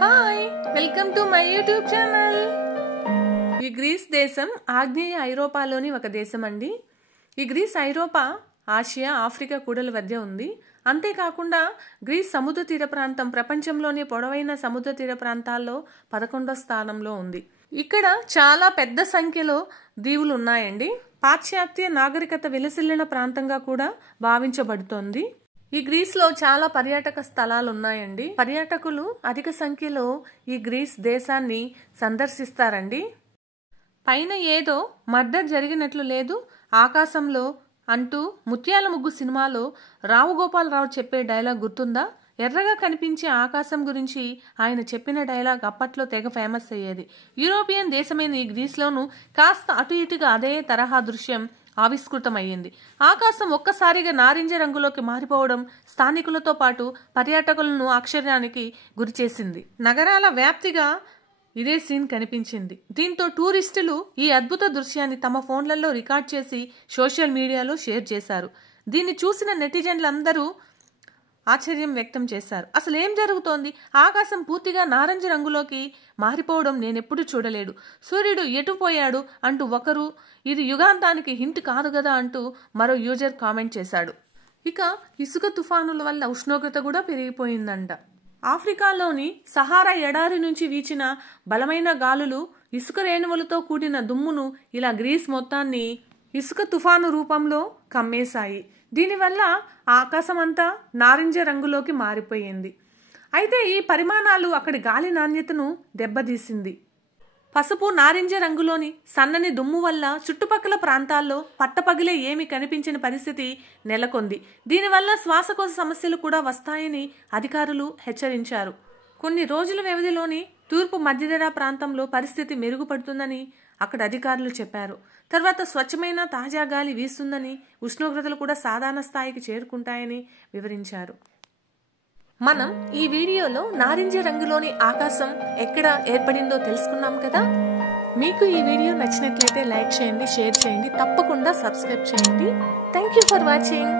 Hi welcome to my YouTube channel. ఈ grace దేశం ఆగ్నేయ ఐరోపాలోని ఒక దేశం అండి. ఈ గ్రీస్ ఐరోపా, ఆసియా, ఆఫ్రికా కూడల మధ్య ఉంది. అంతేకాకుండా గ్రీస్ సముద్ర తీర ప్రాంతం ప్రపంచంలోనే పొడవైన సముద్ర తీర ప్రాంతాల్లో 11వ స్థానంలో ఉంది. ఇక్కడ చాలా పెద్ద సంఖ్యలో దీవులు ఉన్నాయండి. పాశ్చాత్య నాగరికత విలసిల్లిన ప్రాంతంగా కూడా భావించబడుతోంది. ఈ గ్రీస్ లో చాలా పర్యాటక స్థలాలు ఉన్నాయండి. పర్యాటకులు అధిక సంఖ్యలో ఈ గ్రీస్ దేశాన్ని సందర్శిస్తారండి. పైన ఏదో మర్డర్ జరిగినట్లు లేదు, ఆకాశంలో అంటూ ముత్యాల ముగ్గు సినిమాలో రావు గోపాలరావు చెప్పే డైలాగ్ గుర్తుందా? ఎర్రగా కనిపించే ఆకాశం గురించి ఆయన చెప్పిన డైలాగ్ అప్పట్లో తెగ ఫేమస్ అయ్యేది. యూరోపియన్ దేశమైన ఈ గ్రీస్లోనూ కాస్త అటు ఇటుగా అదే తరహా దృశ్యం ఆవిష్కృతమయ్యింది. ఆకాశం ఒక్కసారిగా నారింజ రంగులోకి మారిపోవడం స్థానికులతో పాటు పర్యాటకులను ఆశ్చర్యానికి గురిచేసింది. నగరాల వ్యాప్తిగా ఇదే సీన్ కనిపించింది. దీంతో టూరిస్టులు ఈ అద్భుత దృశ్యాన్ని తమ ఫోన్లలో రికార్డ్ చేసి సోషల్ మీడియాలో షేర్ చేశారు. దీన్ని చూసిన నెటిజన్లందరూ ఆశ్చర్యం వ్యక్తం చేశారు. అసలు ఏం జరుగుతోంది? ఆకాశం పూర్తిగా నారింజ రంగులోకి మారిపోవడం నేనెప్పుడు చూడలేదు. సూర్యుడు ఎటుపోయాడు అంటూ ఒకరు, ఇది యుగాంతానికి హింట్ కాదు కదా అంటూ మరో యూజర్ కామెంట్ చేశాడు. ఇక ఇసుక తుఫానుల వల్ల ఉష్ణోగ్రత కూడా పెరిగిపోయిందంట. ఆఫ్రికాలోని సహారా ఎడారి నుంచి వీచిన బలమైన గాలులు ఇసుక రేణువులతో కూడిన దుమ్మును ఇలా గ్రీస్ మొత్తాన్ని ఇసుక తుఫాను రూపంలో కమ్మేశాయి. దీనివల్ల ఆకాశం అంతా నారింజ రంగులోకి మారిపోయింది. అయితే ఈ పరిమాణాలు అక్కడి గాలి నాణ్యతను దెబ్బతీసింది. పసుపు నారింజ రంగులోని సన్నని దుమ్ము వల్ల చుట్టుపక్కల ప్రాంతాల్లో పట్టపగిలే ఏమీ కనిపించని పరిస్థితి నెలకొంది. దీనివల్ల శ్వాసకోశ సమస్యలు కూడా వస్తాయని అధికారులు హెచ్చరించారు. కొన్ని రోజుల వ్యవధిలోని తూర్పు మధ్యధరా ప్రాంతంలో పరిస్థితి మెరుగుపడుతుందని అక్కడ అధికారులు చెప్పారు. తర్వాత స్వచ్ఛమైన తాజా గాలి వీస్తుందని, ఉష్ణోగ్రతలు కూడా సాధారణ స్థాయికి చేరుకుంటాయని వివరించారు. మనం ఈ వీడియోలో నారింజ రంగులోని ఆకాశం ఎక్కడ ఏర్పడిందో తెలుసుకున్నాం కదా. మీకు ఈ వీడియో నచ్చినట్లయితే లైక్ చేయండి, షేర్ చేయండి, తప్పకుండా సబ్స్క్రైబ్ చేయండి. Thank you for watching.